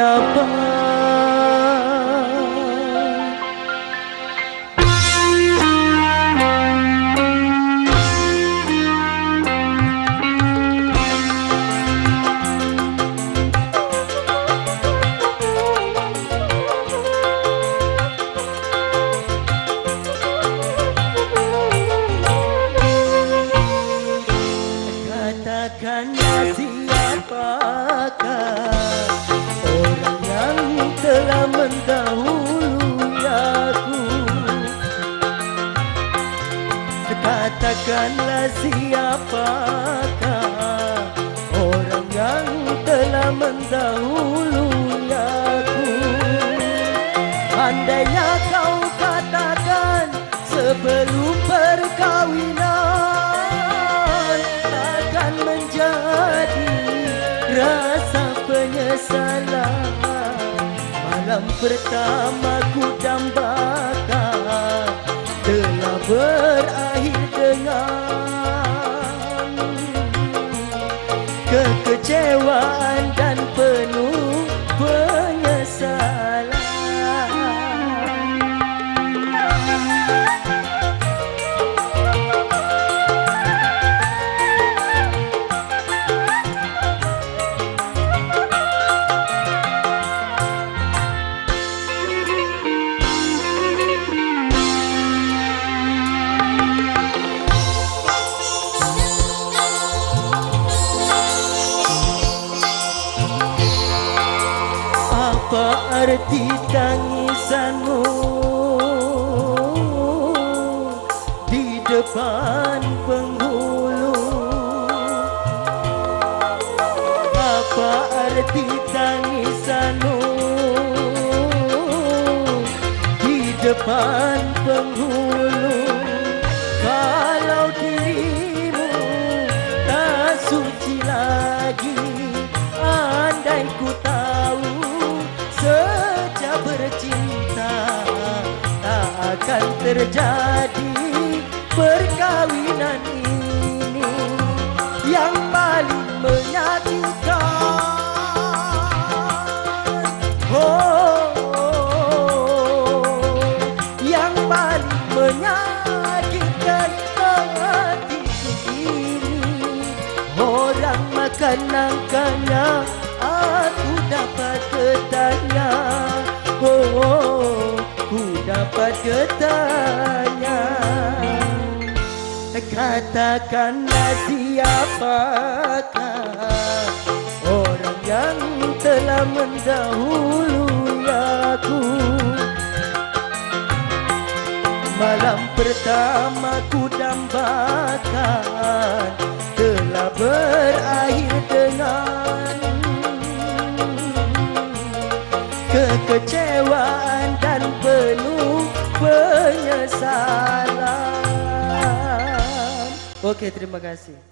siapa. Katakanlah siapakah orang yang telah mendahului aku. Katakanlah siapakah orang yang telah mendahului aku. Andainya kau katakan sebelum perkawinan akan menjadi rasa penyesalan. Malam pertama ku dambakan telah berakhir dengan kekecewaan dan penuh penyesalan. Apa arti tangisanmu di depan penghulu? Apa arti tangisanmu di depan penghulu? Kalau dirimu tak suci lagi, andai ku tahu sejak bercinta tak akan terjadi perkawinan ini yang paling menyakitkan. Yang paling menyakitkan hatiku ini, orang makan nangkanya aku dapat bertanya. Ku dapat bertanya. Katakanlah siapakah orang yang telah mendahului aku. Malam pertama ku dambakan telah berakhir dengan kekecewaan dan penuh penyesalan. Oke, terima kasih.